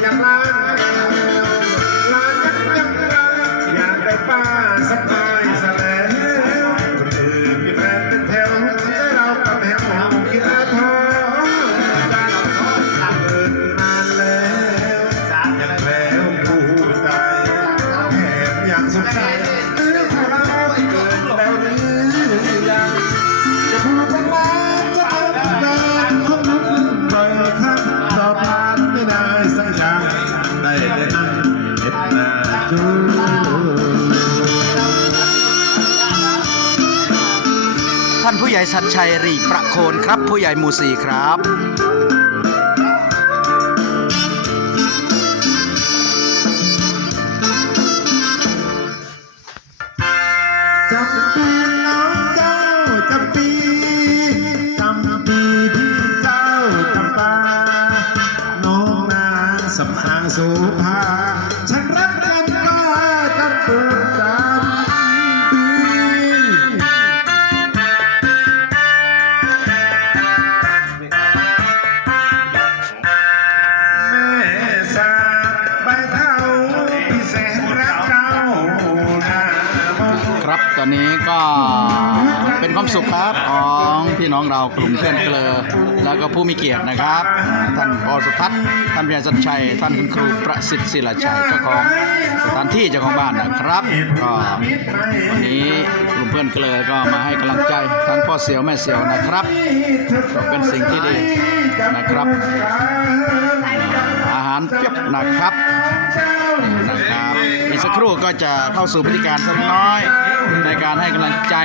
อย่างลาล ท่านผู้ใหญ่ชัดชัยรีประโคนครับ ผู้ใหญ่หมู่สี่ครับจำปีน้องเจ้าจำปีจำปีพี่เจ้าจำปาน้องนางสำอางสุภาฉันรัก ครับตอนนี้ก็ ความสุขครับของพี่น้องเรากลุ่มเพื่อนเกลอแล้วก็ผู้มีเกียรตินะครับ ท่านปอสุทัศน์ท่านพญาสัญชัย ท่านคุณครูประสิทธิ์ศิลาชัยเจ้าของสถานที่เจ้าของบ้านนะครับก็วันนี้กลุ่มเพื่อนเกลอก็มาให้กำลังใจทั้งพ่อเสียวแม่เสียวนะครับก็เป็นสิ่งที่ดีนะครับ อาหารเพียบนะครับนะครับอีกสักครู่ก็จะเข้าสู่พิธีการสักน้อย ในการให้กำลังใจ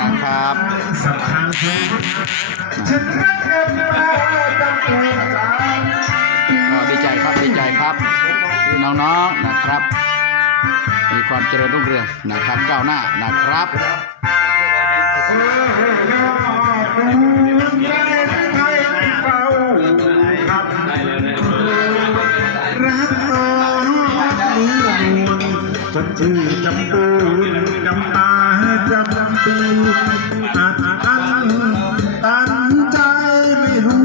นะครับฉันรักกันมาจำปูจำก็ดีใจครับดีใจครับที่น้องๆนะครับ มีความเจริญรุ่งเรืองนะครับก้าวหน้านะครับฉัน คนชื่อจำปูจำตาจำปีอา